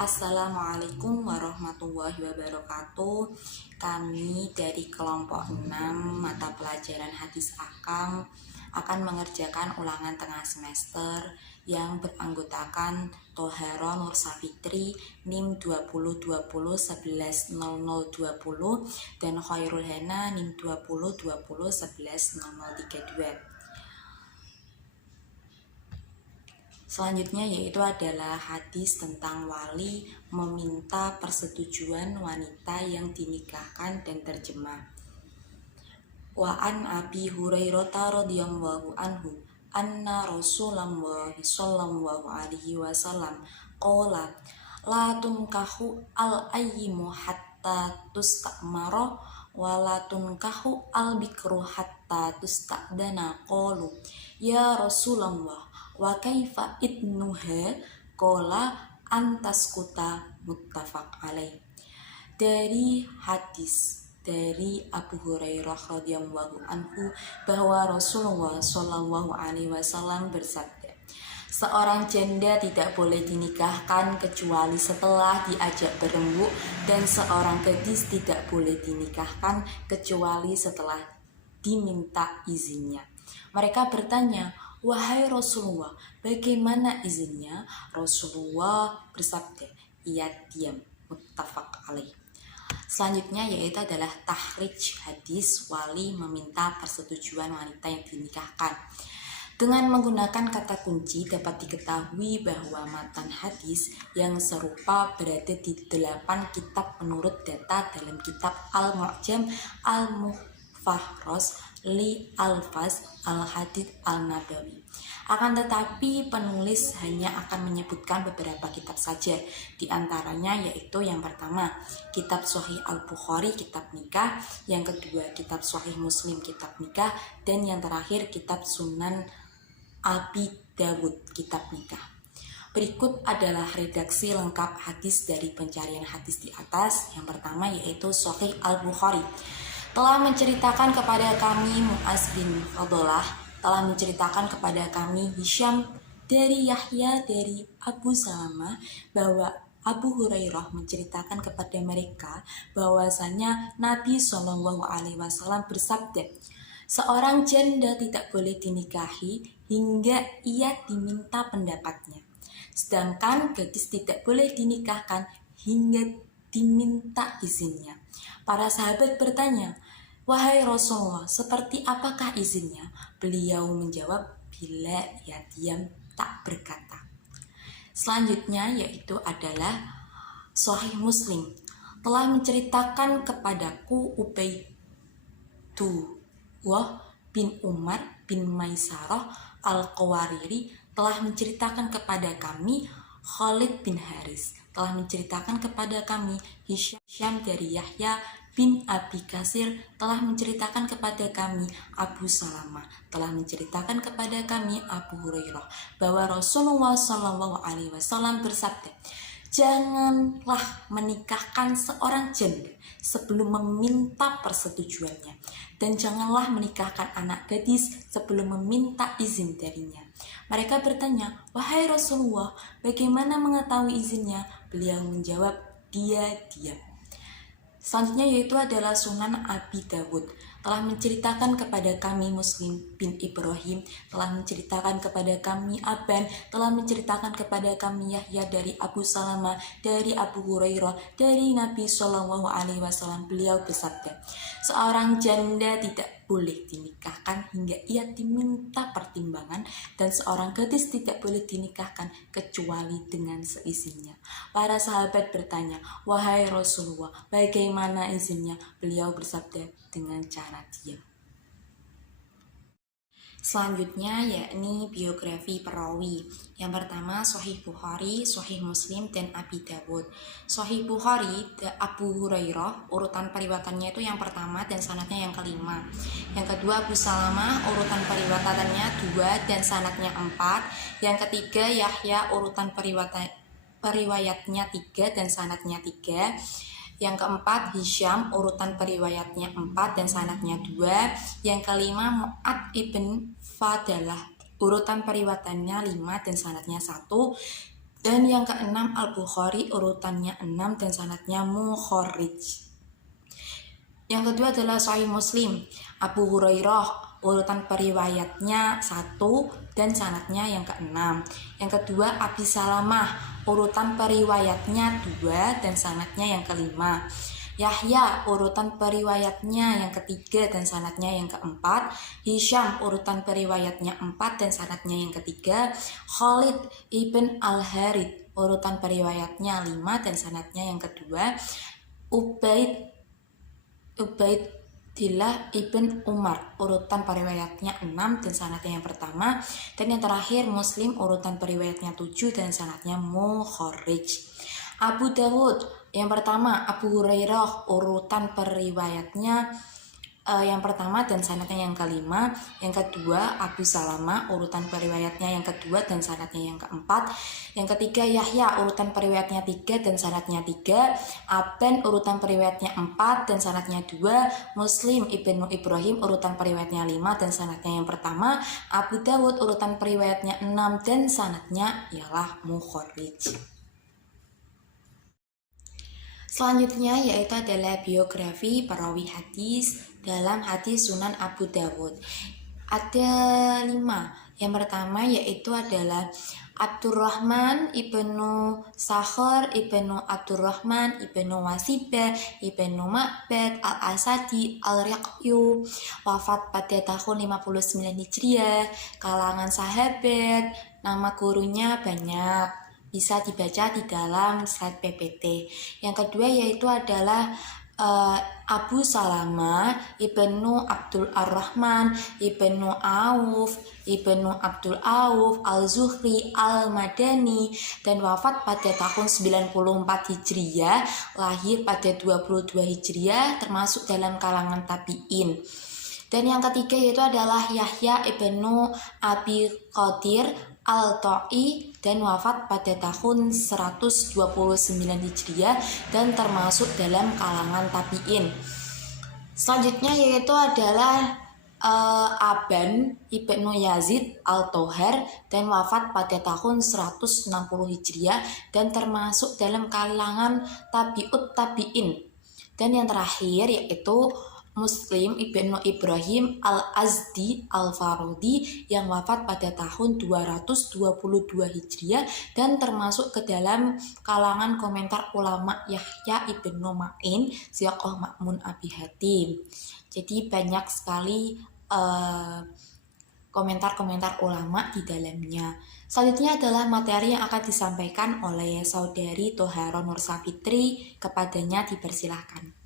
Assalamualaikum warahmatullahi wabarakatuh. Kami dari kelompok 6 mata pelajaran hadis akam akan mengerjakan ulangan tengah semester yang beranggotakan Toharo Nur Safitri NIM 2020110020 dan Khairul Hana NIM 2020110032. Selanjutnya yaitu adalah hadis tentang wali meminta persetujuan wanita yang dinikahkan dan terjemah. Wa an Abi Hurairah radhiyallahu anhu anna Rasulullah sallallahu alaihi wasallam qala la tunkahu al ayyimu hatta tustamara wa la tunkahu al bikru hatta tustadana. Qalu ya Rasulullah wa kaifa idnuha qala antaskuta. Muttafaq alaih. Dari hadis dari Abu Hurairah radhiyallahu anhu bahwa Rasulullah shallallahu alaihi wasallam bersabda, seorang janda tidak boleh dinikahkan kecuali setelah diajak berembuk, dan seorang gadis tidak boleh dinikahkan kecuali setelah diminta izinnya. Mereka bertanya, wahai Rasulullah, bagaimana izinnya? Rasulullah bersabda, ia diam. Muttafaq alaih. Selanjutnya yaitu adalah tahrij hadis wali meminta persetujuan wanita yang dinikahkan. Dengan menggunakan kata kunci dapat diketahui bahwa matan hadis yang serupa berada di 8 kitab menurut data dalam kitab Al-Mu'jam Al-Muhfahros li Al-Faz Al-Hadith Al-Nabawi. Akan tetapi penulis hanya akan menyebutkan beberapa kitab saja. Di antaranya yaitu yang pertama, kitab Sahih Al-Bukhari, kitab nikah. Yang kedua, kitab Sahih Muslim, kitab nikah. Dan yang terakhir, kitab Sunan Abi Dawud, kitab nikah. Berikut adalah redaksi lengkap hadis dari pencarian hadis di atas. Yang pertama yaitu Sahih Al-Bukhari. Telah menceritakan kepada kami Mu'az bin Fadlah, telah menceritakan kepada kami Hisham dari Yahya dari Abu Salamah bahwa Abu Hurairah menceritakan kepada mereka bahwasanya Nabi Shallallahu Alaihi Wasallam bersabda, seorang janda tidak boleh dinikahi hingga ia diminta pendapatnya, sedangkan gadis tidak boleh dinikahkan hingga diminta izinnya. Para sahabat bertanya, wahai Rasulullah, seperti apakah izinnya? Beliau menjawab, bila ia diam tak berkata. Selanjutnya yaitu adalah Sahih Muslim. Telah menceritakan kepadaku Ubaidullah bin Umar bin Maisarah Al-Qawariri, telah menceritakan kepada kami Khalid bin Haris, telah menceritakan kepada kami Hisham dari Yahya bin Abi Kasir, telah menceritakan kepada kami Abu Salamah, telah menceritakan kepada kami Abu Hurairah bahwa Rasulullah Shallallahu Alaihi Wasallam bersabda, janganlah menikahkan seorang janda sebelum meminta persetujuannya, dan janganlah menikahkan anak gadis sebelum meminta izin darinya. Mereka bertanya, wahai Rasulullah, bagaimana mengetahui izinnya? Beliau menjawab, dia diam. Selanjutnya yaitu adalah Sunan Abi Dawud. Telah menceritakan kepada kami Muslim bin Ibrahim, telah menceritakan kepada kami Aban, telah menceritakan kepada kami Yahya dari Abu Salamah, dari Abu Hurairah, dari Nabi Shallallahu Alaihi Wasallam. Beliau bersabda, seorang janda tidak boleh dinikahkan hingga ia diminta pertimbangan, dan seorang gadis tidak boleh dinikahkan kecuali dengan seizinnya. Para sahabat bertanya, wahai Rasulullah, bagaimana izinnya? Beliau bersabda, dengan cara diam. Selanjutnya yakni biografi perawi. Yang pertama Sahih Bukhari, Sahih Muslim, dan Abi Dawud. Sahih Bukhari, Abu Hurairah, urutan periwayatannya itu yang pertama dan sanadnya yang kelima. Yang kedua Abu Salamah, urutan periwayatannya 2 dan sanadnya 4. Yang ketiga Yahya, urutan periwayatnya 3 dan sanadnya 3. Yang keempat Hisham, urutan periwayatnya 4 dan sanadnya 2. Yang kelima Mu'ad ibn Fadalah, urutan periwayatannya 5 dan sanadnya 1. Dan yang keenam Al-Bukhari, urutannya 6 dan sanadnya mukharrij. Yang kedua adalah Sahih Muslim, Abu Hurairah, urutan periwayatnya 1 dan sanadnya yang keenam. Yang kedua Abi Salamah, urutan periwayatnya 2 dan sanadnya yang kelima. Yahya, urutan periwayatnya yang ketiga dan sanadnya yang keempat. Hisham, urutan periwayatnya 4 dan sanadnya yang ketiga. Khalid ibn Al-Harith, urutan periwayatnya 5 dan sanadnya yang kedua. Ubaidillah ibn Umar, urutan periwayatnya 6 dan sanadnya yang pertama. Dan yang terakhir Muslim, urutan periwayatnya 7 dan sanadnya mukharrij. Abu Dawud, yang pertama Abu Hurairah, urutan periwayatnya yang pertama dan sanadnya yang kelima. Yang kedua Abu Salamah, urutan periwayatnya yang kedua dan sanadnya yang keempat. Yang ketiga Yahya, urutan periwayatnya 3 dan sanadnya 3. Aban, urutan periwayatnya 4 dan sanadnya 2. Muslim ibnu Ibrahim, urutan periwayatnya 5 dan sanadnya yang pertama. Abu Dawud, urutan periwayatnya 6 dan sanadnya ialah mukharrij. Selanjutnya yaitu adalah biografi perawi hadis dalam hadis Sunan Abu Dawud. Ada 5. Yang pertama yaitu adalah Abdurrahman ibnu Sakhar ibnu Abdurrahman ibnu Wasibah ibnu Ma'bad al-Asadi al-Riqyu, wafat pada tahun 59 Hijriah, kalangan sahabat, nama gurunya banyak, bisa dibaca di dalam slide PPT. Yang kedua yaitu adalah Abu Salamah ibnu Abdul Ar-Rahman ibnu Auf ibnu Abdul Auf Al-Zuhri Al-Madani, dan wafat pada tahun 94 Hijriah, lahir pada 22 Hijriah, termasuk dalam kalangan tabi'in. Dan yang ketiga yaitu adalah Yahya ibnu Abi Qadir Al-Ta'i, dan wafat pada tahun 129 Hijriah dan termasuk dalam kalangan tabi'in. Selanjutnya yaitu adalah Aban ibnu Yazid Al-Tohar, dan wafat pada tahun 160 Hijriah dan termasuk dalam kalangan tabi'ut tabi'in. Dan yang terakhir yaitu Muslim ibnu Ibrahim Al-Azdi Al-Farodi, yang wafat pada tahun 222 Hijriah dan termasuk ke dalam kalangan komentar ulama Yahya ibnu Ma'in Siqah Ma'mun Abi Hatim. Jadi banyak sekali komentar-komentar ulama di dalamnya. Selanjutnya adalah materi yang akan disampaikan oleh saudari Toharo Nur Safitri. Kepadanya dipersilahkan.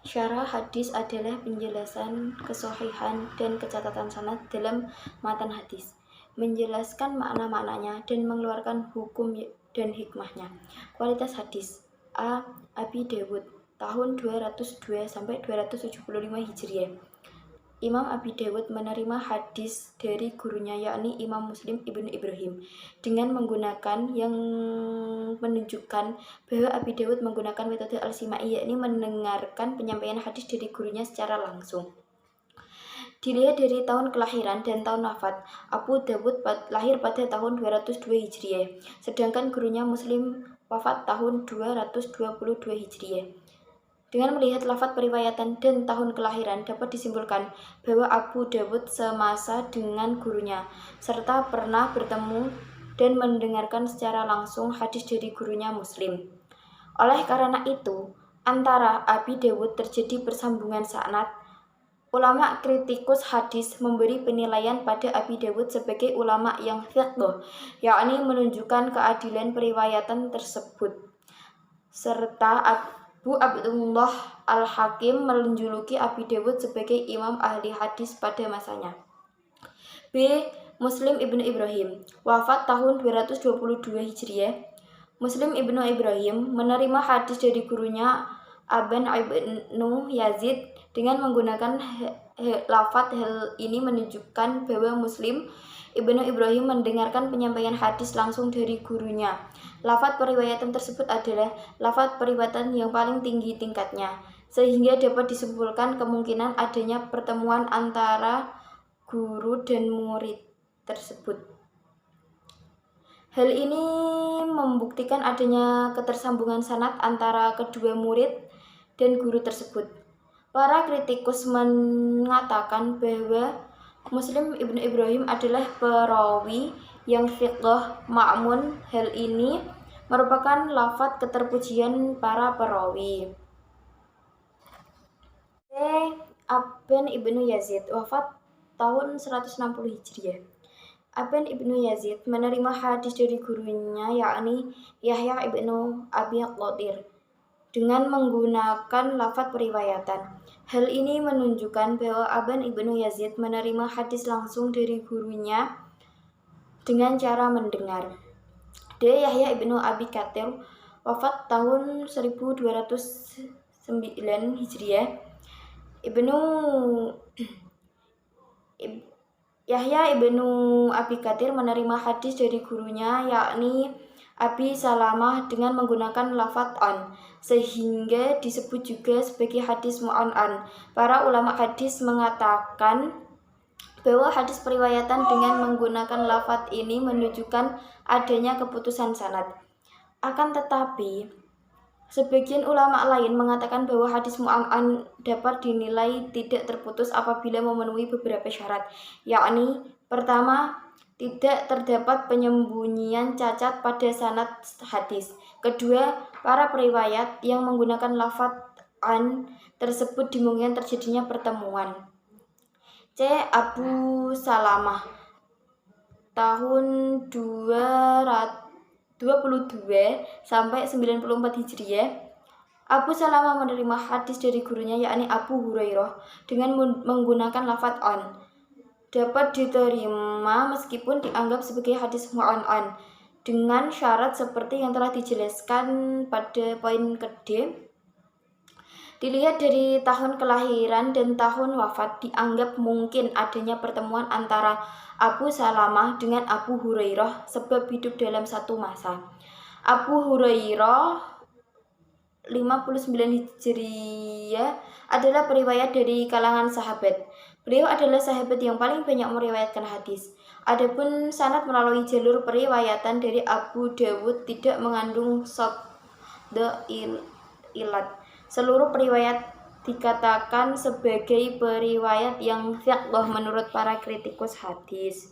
Syarah hadis adalah penjelasan kesohihan dan kecatatan sanad dalam matan hadis, menjelaskan makna-maknanya dan mengeluarkan hukum dan hikmahnya. Kualitas hadis. A. Abi Dawud, tahun 202 sampai 275 Hijriah. Imam Abi Dawud menerima hadis dari gurunya yakni Imam Muslim ibnu Ibrahim dengan menggunakan yang menunjukkan bahwa Abi Dawud menggunakan metode al-simai, yakni mendengarkan penyampaian hadis dari gurunya secara langsung. Dilihat dari tahun kelahiran dan tahun wafat, Abu Dawud lahir pada tahun 202 Hijriah, sedangkan gurunya Muslim wafat tahun 222 Hijriah. Dengan melihat lafaz periwayatan dan tahun kelahiran, dapat disimpulkan bahwa Abu Dawud semasa dengan gurunya, serta pernah bertemu dan mendengarkan secara langsung hadis dari gurunya Muslim. Oleh karena itu, antara Abi Dawud terjadi persambungan sanad. Ulama kritikus hadis memberi penilaian pada Abi Dawud sebagai ulama yang thiqah, yakni menunjukkan keadilan periwayatan tersebut, serta Abu Abdullah Al-Hakim menjuluki Abi Dawud sebagai imam ahli hadis pada masanya. B. Muslim ibnu Ibrahim, wafat tahun 222 Hijriah. Muslim ibnu Ibrahim menerima hadis dari gurunya Aban ibnu Yazid dengan menggunakan lafaz. Hal ini menunjukkan bahwa Muslim ibnu Ibrahim mendengarkan penyampaian hadis langsung dari gurunya. Lafaz periwayatan tersebut adalah lafaz periwayatan yang paling tinggi tingkatnya, sehingga dapat disimpulkan kemungkinan adanya pertemuan antara guru dan murid tersebut. Hal ini membuktikan adanya ketersambungan sanad antara kedua murid dan guru tersebut. Para kritikus mengatakan bahwa Muslim Ibnu Ibrahim adalah perawi yang thiqah ma'mun. Hal ini merupakan lafadz keterpujian para perawi. Aban Ibnu Yazid, wafat tahun 160 Hijriah. Aban Ibnu Yazid menerima hadis dari gurunya yakni Yahya Ibnu Abi Qadir dengan menggunakan lafadz periwayatan. Hal ini menunjukkan bahwa Aban Ibnu Yazid menerima hadis langsung dari gurunya dengan cara mendengar. D. Yahya Ibnu Abi Qadir, wafat tahun 1209 Hijriah. Yahya Ibnu Abi Qadir menerima hadis dari gurunya yakni Abi Salamah dengan menggunakan lafadz an, sehingga disebut juga sebagai hadis mu'an'an. Para ulama hadis mengatakan bahwa hadis periwayatan dengan menggunakan lafadz ini menunjukkan adanya keputusan sanad. Akan tetapi, sebagian ulama lain mengatakan bahwa hadis mu'an'an dapat dinilai tidak terputus apabila memenuhi beberapa syarat, yakni pertama, tidak terdapat penyembunyian cacat pada sanad hadis. Kedua, para periwayat yang menggunakan lafadz an tersebut dimungkinkan terjadinya pertemuan. C. Abu Salamah, tahun 22 sampai 94 Hijriah. Abu Salamah menerima hadis dari gurunya yakni Abu Hurairah dengan menggunakan lafadz an. Dapat diterima meskipun dianggap sebagai hadis mu'an'an dengan syarat seperti yang telah dijelaskan pada poin ke-D. Dilihat dari tahun kelahiran dan tahun wafat, dianggap mungkin adanya pertemuan antara Abu Salamah dengan Abu Hurairah sebab hidup dalam satu masa. Abu Hurairah 59 Hijriah adalah periwayat dari kalangan sahabat. Beliau adalah sahabat yang paling banyak meriwayatkan hadis. Adapun sanad melalui jalur periwayatan dari Abu Dawud tidak mengandung sabda ilat. Seluruh periwayat dikatakan sebagai periwayat yang thiqah menurut para kritikus hadis.